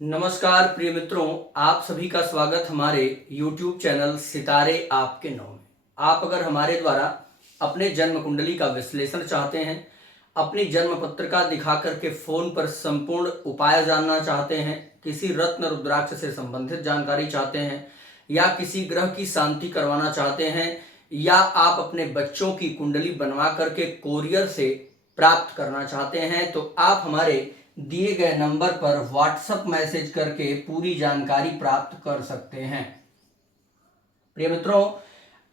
नमस्कार प्रिय मित्रों, आप सभी का स्वागत हमारे YouTube चैनल सितारे आपके नाम में। आप अगर हमारे द्वारा अपने जन्म कुंडली का विश्लेषण चाहते हैं, अपनी जन्म पत्रिका दिखा करके फोन पर संपूर्ण उपाय जानना चाहते हैं, किसी रत्न रुद्राक्ष से संबंधित जानकारी चाहते हैं या किसी ग्रह की शांति करवाना चाहते हैं या आप अपने बच्चों की कुंडली बनवा करके कोरियर से प्राप्त करना चाहते हैं, तो आप हमारे दिए गए नंबर पर व्हाट्सएप मैसेज करके पूरी जानकारी प्राप्त कर सकते हैं। प्रिय मित्रों,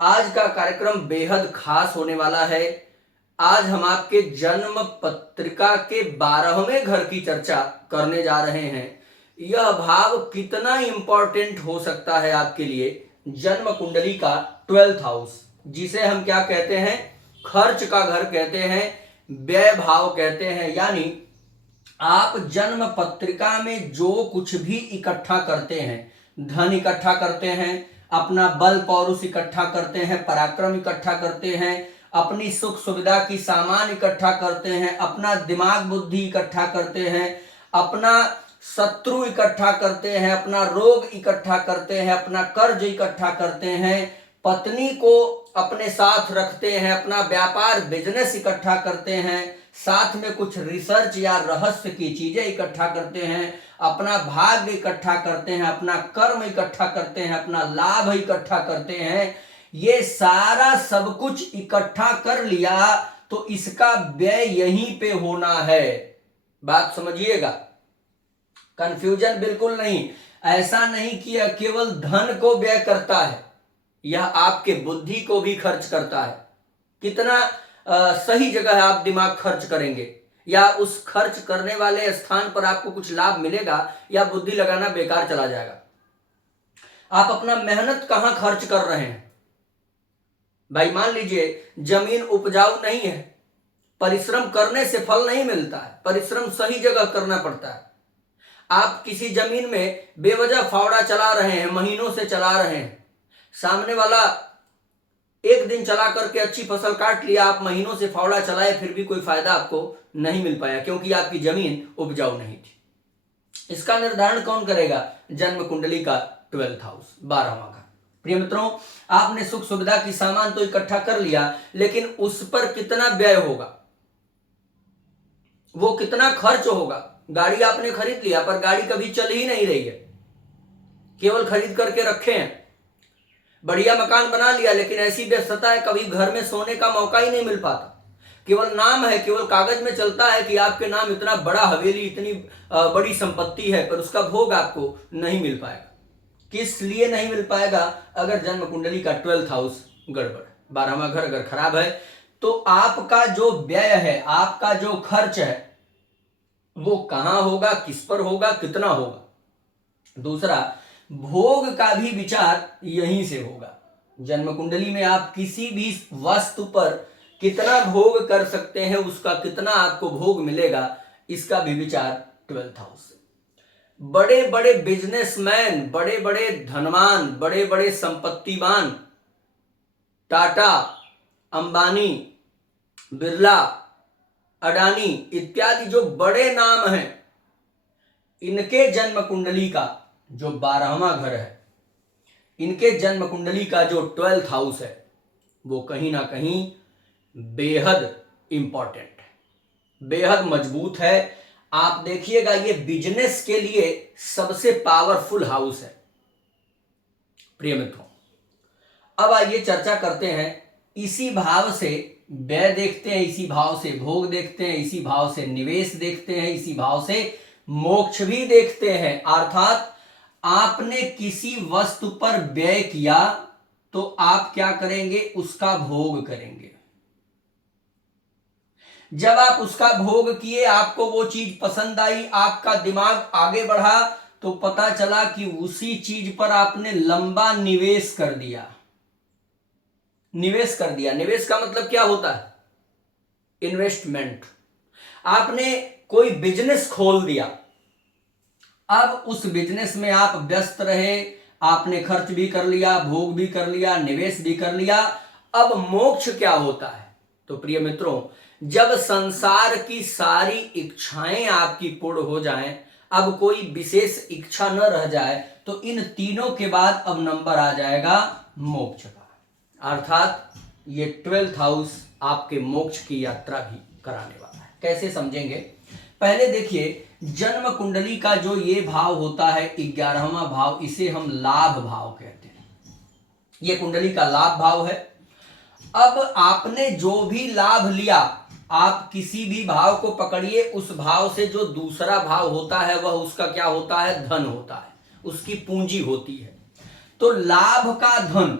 आज का कार्यक्रम बेहद खास होने वाला है। आज हम आपके जन्म पत्रिका के 12वें घर की चर्चा करने जा रहे हैं। यह भाव कितना इंपॉर्टेंट हो सकता है आपके लिए, जन्म कुंडली का 12th हाउस, जिसे हम क्या कहते हैं, खर्च का घर कहते हैं, व्यय भाव कहते हैं। यानी आप जन्म पत्रिका में जो कुछ भी इकट्ठा करते हैं, धन इकट्ठा करते हैं, अपना बल पौरुष इकट्ठा करते हैं, पराक्रम इकट्ठा करते हैं, अपनी सुख सुविधा की सामान इकट्ठा करते हैं, अपना दिमाग बुद्धि इकट्ठा करते हैं, अपना शत्रु इकट्ठा करते हैं, अपना रोग इकट्ठा करते हैं, अपना कर्ज इकट्ठा करते हैं, पत्नी को अपने साथ रखते हैं, अपना व्यापार बिजनेस इकट्ठा करते हैं, साथ में कुछ रिसर्च या रहस्य की चीजें इकट्ठा करते हैं, अपना भाग्य इकट्ठा करते हैं, अपना कर्म इकट्ठा करते हैं, अपना लाभ इकट्ठा करते हैं। ये सारा सब कुछ इकट्ठा कर लिया तो इसका व्यय यहीं पे होना है। बात समझिएगा, कंफ्यूजन बिल्कुल नहीं। ऐसा नहीं कि केवल धन को व्यय करता है, यह आपके बुद्धि को भी खर्च करता है। कितना सही जगह आप दिमाग खर्च करेंगे, या उस खर्च करने वाले स्थान पर आपको कुछ लाभ मिलेगा या बुद्धि लगाना बेकार चला जाएगा। आप अपना मेहनत कहां खर्च कर रहे हैं भाई। मान लीजिए जमीन उपजाऊ नहीं है, परिश्रम करने से फल नहीं मिलता है, परिश्रम सही जगह करना पड़ता है। आप किसी जमीन में बेवजह फावड़ा चला रहे हैं, महीनों से चला रहे हैं, सामने वाला एक दिन चला करके अच्छी फसल काट लिया, आप महीनों से फावड़ा चलाए, फिर भी कोई फायदा आपको नहीं मिल पाया, क्योंकि आपकी जमीन उपजाऊ नहीं थी। इसका निर्धारण कौन करेगा? जन्म कुंडली का 12th हाउस, 12वां घर। प्रिय मित्रों, आपने सुख सुविधा की सामान तो इकट्ठा कर लिया, लेकिन उस पर कितना व्यय होगा, वो कितना खर्च होगा। गाड़ी आपने खरीद लिया पर गाड़ी कभी चल ही नहीं रही है, केवल खरीद करके रखे हैं। बढ़िया मकान बना लिया, लेकिन ऐसी व्यस्तता है, कभी घर में सोने का मौका ही नहीं मिल पाता। केवल नाम है, केवल कागज में चलता है कि आपके नाम इतना बड़ा हवेली, इतनी बड़ी संपत्ति है, पर उसका भोग आपको नहीं मिल पाएगा। किस लिए नहीं मिल पाएगा? अगर जन्म कुंडली का 12th हाउस गड़बड़, 12वां घर अगर खराब है, तो आपका जो व्यय है, आपका जो खर्च है, वो कहां होगा, किस पर होगा, कितना होगा। दूसरा, भोग का भी विचार यहीं से होगा। जन्म कुंडली में आप किसी भी वस्तु पर कितना भोग कर सकते हैं, उसका कितना आपको भोग मिलेगा, इसका भी विचार 12th हाउस से। बड़े बड़े बिजनेसमैन, बड़े बड़े धनवान, बड़े बड़े संपत्तिवान, टाटा, अंबानी, बिरला, अडानी इत्यादि जो बड़े नाम हैं, इनके जन्म कुंडली का जो 12वां घर है, इनके जन्म कुंडली का जो 12th हाउस है, वो कहीं ना कहीं बेहद इंपॉर्टेंट है, बेहद मजबूत है। आप देखिएगा, ये बिजनेस के लिए सबसे पावरफुल हाउस है। प्रिय मित्रों, अब आइए चर्चा करते हैं। इसी भाव से व्यय देखते हैं, इसी भाव से भोग देखते हैं, इसी भाव से निवेश देखते हैं, इसी भाव से मोक्ष भी देखते हैं। अर्थात आपने किसी वस्तु पर व्यय किया तो आप क्या करेंगे? उसका भोग करेंगे। जब आप उसका भोग किए, आपको वो चीज पसंद आई, आपका दिमाग आगे बढ़ा, तो पता चला कि उसी चीज पर आपने लंबा निवेश कर दिया। निवेश कर दिया, निवेश का मतलब क्या होता है? इन्वेस्टमेंट। आपने कोई बिजनेस खोल दिया, अब उस बिजनेस में आप व्यस्त रहे, आपने खर्च भी कर लिया, भोग भी कर लिया, निवेश भी कर लिया। अब मोक्ष क्या होता है? तो प्रिय मित्रों, जब संसार की सारी इच्छाएं आपकी पूर्ण हो जाएं, अब कोई विशेष इच्छा न रह जाए तो इन तीनों के बाद अब नंबर आ जाएगा मोक्ष का, अर्थात ये 12th हाउस आपके मोक्ष की यात्रा भी कराने वाला है। कैसे समझेंगे? पहले देखिए, जन्म कुंडली का जो ये भाव होता है 11वां भाव, इसे हम लाभ भाव कहते हैं। ये कुंडली का लाभ भाव है। अब आपने जो भी लाभ लिया, आप किसी भी भाव को पकड़िए, उस भाव से जो दूसरा भाव होता है वह उसका क्या होता है? धन होता है, उसकी पूंजी होती है। तो लाभ का धन,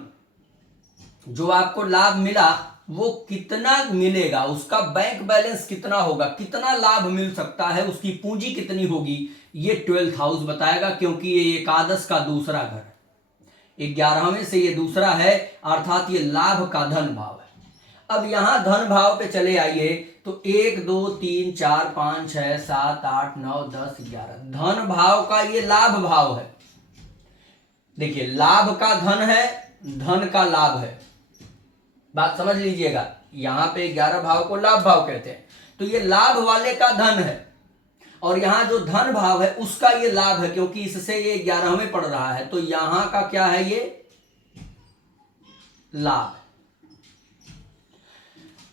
जो आपको लाभ मिला वो कितना मिलेगा, उसका बैंक बैलेंस कितना होगा, कितना लाभ मिल सकता है, उसकी पूंजी कितनी होगी, ये 12th हाउस बताएगा, क्योंकि ये एकादश का दूसरा घर है, 11वें से ये दूसरा है, अर्थात ये लाभ का धन भाव है। अब यहां धन भाव पे चले आइए तो 1 2 3 4 5 6 7 8 9 10 11, धन भाव का ये लाभ भाव है। देखिए, लाभ का धन है, धन का लाभ है, बात समझ लीजिएगा। यहां पे 11 भाव को लाभ भाव कहते हैं, तो ये लाभ वाले का धन है, और यहां जो धन भाव है उसका ये लाभ है, क्योंकि इससे ये 11वें पड़ रहा है, तो यहां का क्या है? ये लाभ।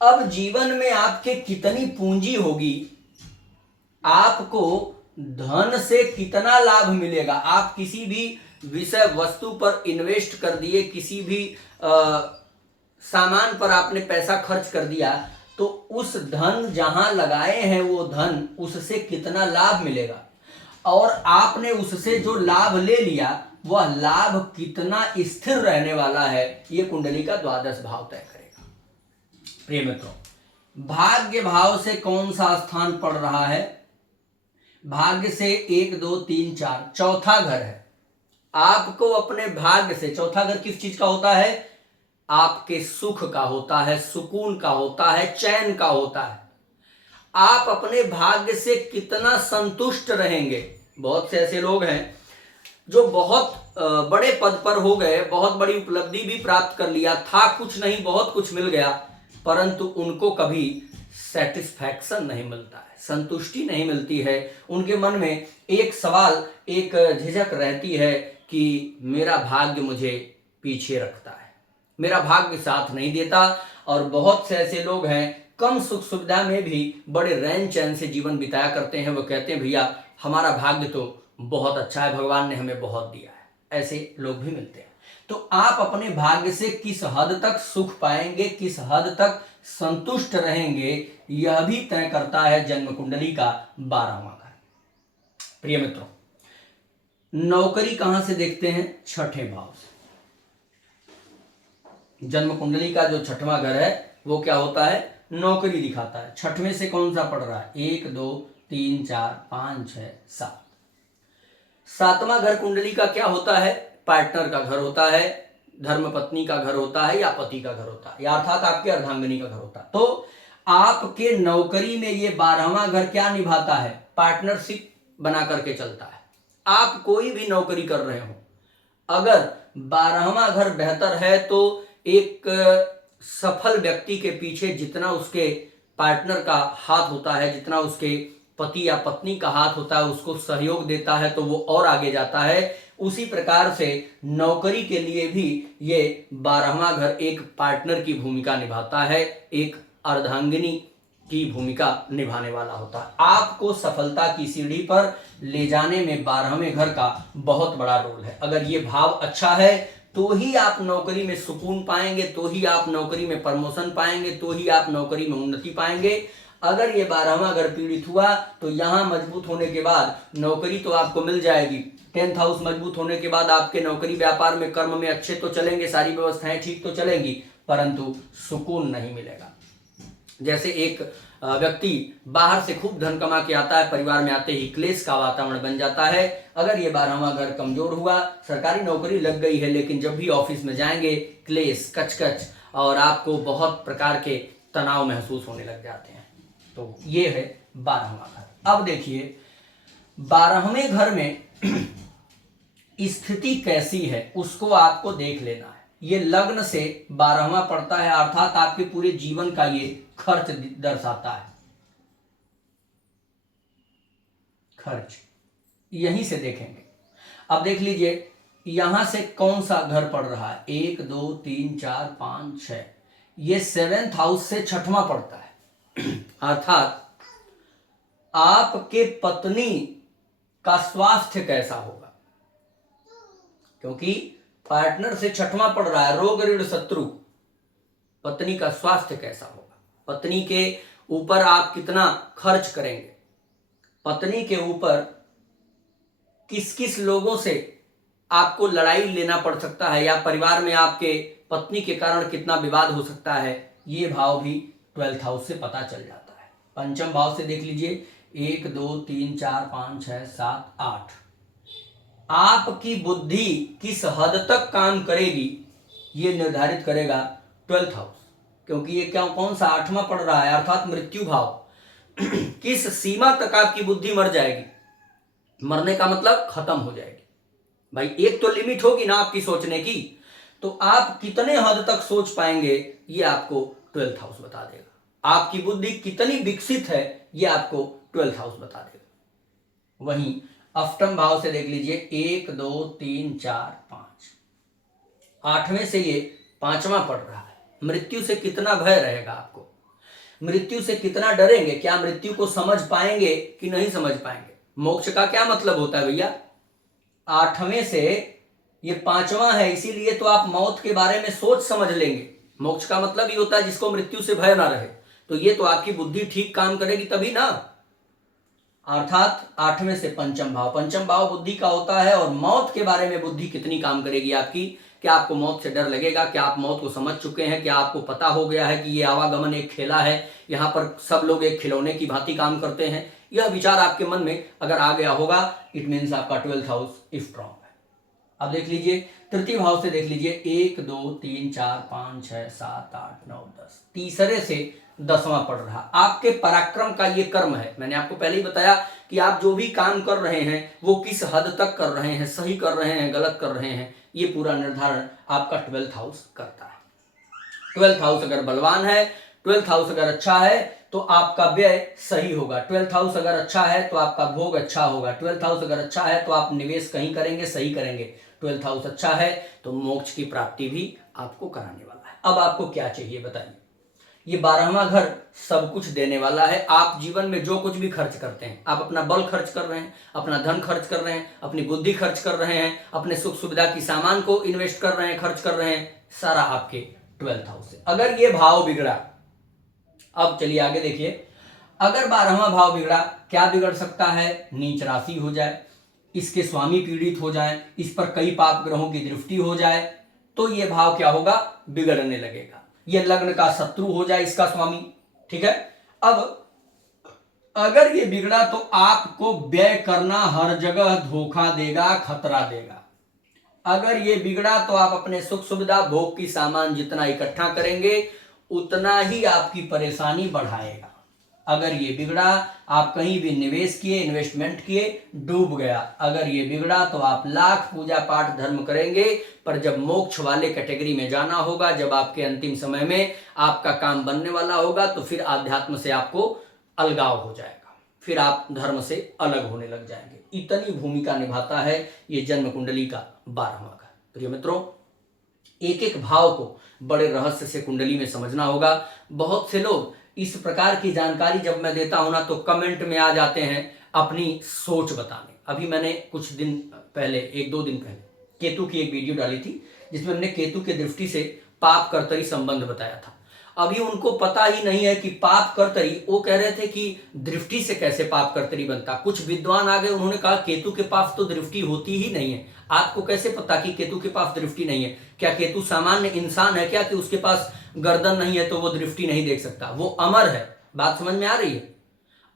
अब जीवन में आपके कितनी पूंजी होगी, आपको धन से कितना लाभ मिलेगा, आप किसी भी विषय वस्तु पर इन्वेस्ट कर दिए, किसी भी सामान पर आपने पैसा खर्च कर दिया, तो उस धन जहां लगाए हैं वो धन, उससे कितना लाभ मिलेगा, और आपने उससे जो लाभ ले लिया वह लाभ कितना स्थिर रहने वाला है, ये कुंडली का द्वादश भाव तय करेगा। प्रिय मित्रों, भाग्य भाव से कौन सा स्थान पड़ रहा है? भाग्य से 1 2 3 4, चौथा घर है। आपको अपने भाग्य से, चौथा घर किस चीज का होता है? आपके सुख का होता है, सुकून का होता है, चैन का होता है। आप अपने भाग्य से कितना संतुष्ट रहेंगे? बहुत से ऐसे लोग हैं जो बहुत बड़े पद पर हो गए, बहुत बड़ी उपलब्धि भी प्राप्त कर लिया, था कुछ नहीं बहुत कुछ मिल गया, परंतु उनको कभी सेटिस्फैक्शन नहीं मिलता है, संतुष्टि नहीं मिलती है। उनके मन में एक सवाल, एक झिझक रहती है कि मेरा भाग्य मुझे पीछे रखता है, मेरा भाग्य साथ नहीं देता। और बहुत से ऐसे लोग हैं कम सुख सुविधा में भी बड़े रैन चैन से जीवन बिताया करते हैं। वो कहते हैं भैया हमारा भाग्य तो बहुत अच्छा है, भगवान ने हमें बहुत दिया है। ऐसे लोग भी मिलते हैं। तो आप अपने भाग्य से किस हद तक सुख पाएंगे, किस हद तक संतुष्ट रहेंगे, यह भी तय करता है जन्म कुंडली का 12वां घर। प्रिय मित्रों, नौकरी कहां से देखते हैं? छठे भाव से। जन्म कुंडली का जो 6वां घर है वो क्या होता है? नौकरी दिखाता है। 6वें से कौन सा पड़ रहा है? 1 2 3 4 5 6 7। 7वां घर कुंडली का क्या होता है? पार्टनर का घर होता है, धर्मपत्नी का घर होता है, या पति का घर होता है, या अर्थात आपके अर्धांगिनी का घर होता है। तो आपके नौकरी में ये 12वां घर क्या निभाता है? पार्टनरशिप बना करके चलता है। आप कोई भी नौकरी कर रहे हो, अगर 12वां घर बेहतर है तो एक सफल व्यक्ति के पीछे जितना उसके पार्टनर का हाथ होता है, जितना उसके पति या पत्नी का हाथ होता है, उसको सहयोग देता है तो वो और आगे जाता है। उसी प्रकार से नौकरी के लिए भी ये 12वां घर एक पार्टनर की भूमिका निभाता है, एक अर्धांगिनी की भूमिका निभाने वाला होता है। आपको सफलता की सीढ़ी पर ले जाने में 12वें घर का बहुत बड़ा रोल है। अगर ये भाव अच्छा है तो ही आप नौकरी में सुकून पाएंगे, तो ही आप नौकरी में प्रमोशन पाएंगे, तो ही आप नौकरी में उन्नति पाएंगे। अगर ये 12वां घर पीड़ित हुआ तो यहां मजबूत होने के बाद नौकरी तो आपको मिल जाएगी, 10th हाउस मजबूत होने के बाद आपके नौकरी व्यापार में कर्म में अच्छे तो चलेंगे, सारी व्यवस्थाएं ठीक तो चलेंगी, परंतु सुकून नहीं मिलेगा। जैसे एक व्यक्ति बाहर से खूब धन कमा के आता है, परिवार में आते ही क्लेश का वातावरण बन जाता है। अगर ये 12वां घर कमजोर हुआ, सरकारी नौकरी लग गई है लेकिन जब भी ऑफिस में जाएंगे क्लेश, कचकच और आपको बहुत प्रकार के तनाव महसूस होने लग जाते हैं। तो ये है 12वां घर। अब देखिए 12वें घर में स्थिति कैसी है उसको आपको देख लेना है। ये लग्न से 12वां पड़ता है, अर्थात आपके पूरे जीवन का ये खर्च दर्शाता है। खर्च यहीं से देखेंगे। अब देख लीजिए यहां से कौन सा घर पड़ रहा है, 1 2 3 4 5 6, ये 7th हाउस से छठवां पड़ता है। अर्थात आपके पत्नी का स्वास्थ्य कैसा होगा, क्योंकि पार्टनर से छठवां पड़ रहा है, रोग ऋण शत्रु। पत्नी का स्वास्थ्य कैसा होगा, पत्नी के ऊपर आप कितना खर्च करेंगे, पत्नी के ऊपर किस किस लोगों से आपको लड़ाई लेना पड़ सकता है, या परिवार में आपके पत्नी के कारण कितना विवाद हो सकता है, ये भाव भी 12th हाउस से पता चल जाता है। पंचम भाव से देख लीजिए 1 2 3 4 5 6 7 8, आपकी बुद्धि किस हद तक काम करेगी ये निर्धारित करेगा 12th हाउस, क्योंकि ये क्या कौन सा 8वां पड़ रहा है, अर्थात मृत्यु भाव। किस सीमा तक आपकी बुद्धि मर जाएगी, मरने का मतलब खत्म हो जाएगी। भाई एक तो लिमिट होगी ना आपकी सोचने की, तो आप कितने हद तक सोच पाएंगे ये आपको 12th हाउस बता देगा। आपकी बुद्धि कितनी विकसित है ये आपको 12th हाउस बता देगा। वहीं अष्टम भाव से देख लीजिए 1 2 3 4 5, 8वें से ये 5वां पड़ रहा है। मृत्यु से कितना भय रहेगा आपको, मृत्यु से कितना डरेंगे, क्या मृत्यु को समझ पाएंगे कि नहीं समझ पाएंगे। मोक्ष का क्या मतलब होता है भैया, 8वें से ये 5वां है, इसीलिए तो आप मौत के बारे में सोच समझ लेंगे। मोक्ष का मतलब ही होता है जिसको मृत्यु से भय ना रहे, तो ये तो आपकी बुद्धि ठीक काम करेगी तभी ना। अर्थात 8वें से पंचम भाव, पंचम भाव बुद्धि का होता है, और मौत के बारे में बुद्धि कितनी काम करेगी आपकी, क्या आपको मौत से डर लगेगा, क्या आप मौत को समझ चुके हैं, क्या आपको पता हो गया है कि ये आवागमन एक खेला है, यहाँ पर सब लोग एक खिलौने की भांति काम करते हैं। यह विचार आपके मन में अगर आ गया होगा, इट मीन्स आपका 12th हाउस स्ट्रॉन्ग है। अब देख लीजिए तृतीय भाव से देख लीजिए 1 2 3 4 5 6 7 8 9 10, तीसरे से 10वां पड़ रहा। आपके पराक्रम का ये कर्म है। मैंने आपको पहले ही बताया कि आप जो भी काम कर रहे हैं वो किस हद तक कर रहे हैं, सही कर रहे हैं, गलत कर रहे हैं, ये पूरा निर्धारण आपका 12th हाउस करता है। 12th हाउस अगर बलवान है, 12th हाउस अगर अच्छा है तो आपका व्यय सही होगा, 12th हाउस अगर अच्छा है तो आपका भोग अच्छा होगा, 12th हाउस अगर अच्छा है तो आप निवेश कहीं करेंगे, सही करेंगे, 12th हाउस अच्छा है तो मोक्ष की प्राप्ति भी आपको कराने वाला है। अब आपको क्या चाहिए बताइए, ये 12वां घर सब कुछ देने वाला है। आप जीवन में जो कुछ भी खर्च करते हैं, आप अपना बल खर्च कर रहे हैं, अपना धन खर्च कर रहे हैं, अपनी बुद्धि खर्च कर रहे हैं, अपने सुख सुविधा की सामान को इन्वेस्ट कर रहे हैं, खर्च कर रहे हैं, सारा आपके 12th हाउस से। अगर ये भाव बिगड़ा, अब चलिए आगे देखिए, अगर 12वां भाव बिगड़ा, क्या बिगड़ सकता है, नीच राशि हो जाए, इसके स्वामी पीड़ित हो जाए, इस पर कई पाप ग्रहों की दृष्टि हो जाए, तो ये भाव क्या होगा, बिगड़ने लगेगा। ये लग्न का शत्रु हो जाए इसका स्वामी, ठीक है। अब अगर ये बिगड़ा तो आपको व्यय करना हर जगह धोखा देगा, खतरा देगा। अगर ये बिगड़ा तो आप अपने सुख सुविधा भोग की सामान जितना इकट्ठा करेंगे उतना ही आपकी परेशानी बढ़ाएगा। अगर ये बिगड़ा, आप कहीं भी निवेश किए, इन्वेस्टमेंट किए, डूब गया। अगर ये बिगड़ा तो आप लाख पूजा पाठ धर्म करेंगे, पर जब मोक्ष वाले कैटेगरी में जाना होगा, जब आपके अंतिम समय में आपका काम बनने वाला होगा, तो फिर आध्यात्म से आपको अलगाव हो जाएगा, फिर आप धर्म से अलग होने लग जाएंगे। इतनी भूमिका निभाता है ये जन्म कुंडली का 12वां घर। प्रिय मित्रों, एक एक भाव को बड़े रहस्य से कुंडली में समझना होगा। बहुत से लोग इस प्रकार की जानकारी जब मैं देता हूं ना, तो कमेंट में आ जाते हैं अपनी सोच बताने। अभी मैंने कुछ दिन पहले, 1-2 दिन पहले केतु की एक वीडियो डाली थी, जिसमें हमने केतु के दृष्टि से पाप कर्तरी संबंध बताया था। अभी उनको पता ही नहीं है कि पाप कर्तरी, वो कह रहे थे कि दृष्टि से कैसे पाप कर्तरी बनता। कुछ विद्वान आ गए, उन्होंने कहा केतु के पास तो दृष्टि होती ही नहीं है। आपको कैसे पता कि केतु के पास दृष्टि नहीं है? क्या केतु सामान्य इंसान है क्या कि उसके पास गर्दन नहीं है तो वो दृष्टि नहीं देख सकता? वो अमर है। बात समझ में आ रही है?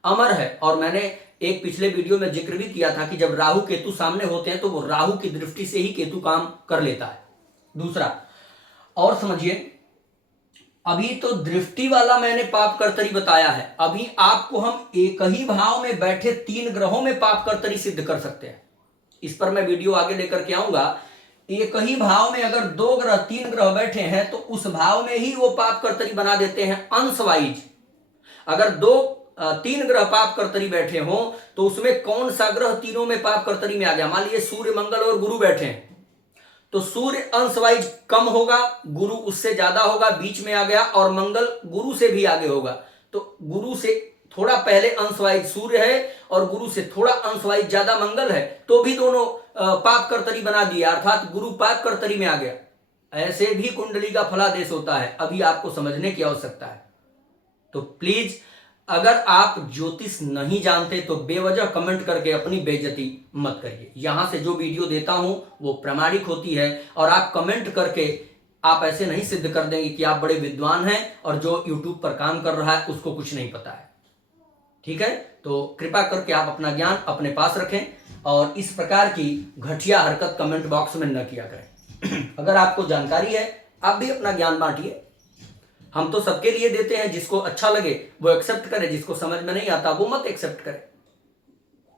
अमर है। और मैंने एक पिछले वीडियो में जिक्र भी किया था कि जब राहु केतु सामने होते हैं तो वो राहु की दृष्टि से ही केतु काम कर लेता है। दूसरा और समझिए, अभी तो दृष्टि वाला मैंने पाप कर्तरी बताया है, अभी आपको हम एक ही भाव में बैठे 3 ग्रहों में पाप कर्तरी सिद्ध कर सकते हैं। इस पर मैं वीडियो आगे लेकर के आऊंगा। एक ही भाव में अगर 2 ग्रह 3 ग्रह बैठे हैं तो उस भाव में ही वो पाप कर्तरी बना देते हैं अंश वाइज। अगर 2 तीन ग्रह पाप कर्तरी बैठे हों तो उसमें कौन सा ग्रह तीनों में पाप कर्तरी में आ गया। मान लीजिए सूर्य, मंगल और गुरु बैठे हैं तो सूर्य अंश वाइज कम होगा, गुरु उससे ज्यादा होगा, बीच में आ गया, और मंगल गुरु से भी आगे होगा। तो गुरु से थोड़ा पहले अंश वाइज सूर्य है और गुरु से थोड़ा अंश वाइज ज्यादा मंगल है, तो भी दोनों पाप कर्तरी बना दिया, अर्थात गुरु पाप कर्तरी में आ गया। ऐसे भी कुंडली का फलादेश होता है, अभी आपको समझने की आवश्यकता है। तो प्लीज अगर आप ज्योतिष नहीं जानते तो बेवजह कमेंट करके अपनी बेइज्जती मत करिए। यहां से जो वीडियो देता हूं वो प्रामाणिक होती है, और आप कमेंट करके आप ऐसे नहीं सिद्ध कर देंगे कि आप बड़े विद्वान हैं और जो यूट्यूब पर काम कर रहा है उसको कुछ नहीं पता है। ठीक है, तो कृपा करके आप अपना ज्ञान अपने पास रखें और इस प्रकार की घटिया हरकत कमेंट बॉक्स में न किया करें। अगर आपको जानकारी है आप भी अपना ज्ञान बांटिए। हम तो सबके लिए देते हैं, जिसको अच्छा लगे वो एक्सेप्ट करे, जिसको समझ में नहीं आता वो मत एक्सेप्ट करे।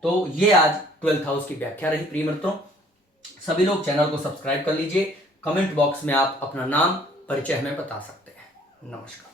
तो ये आज 12th हाउस की व्याख्या रही प्रिय मित्रों। सभी लोग चैनल को सब्सक्राइब कर लीजिए। कमेंट बॉक्स में आप अपना नाम, परिचय हमें बता सकते हैं। नमस्कार।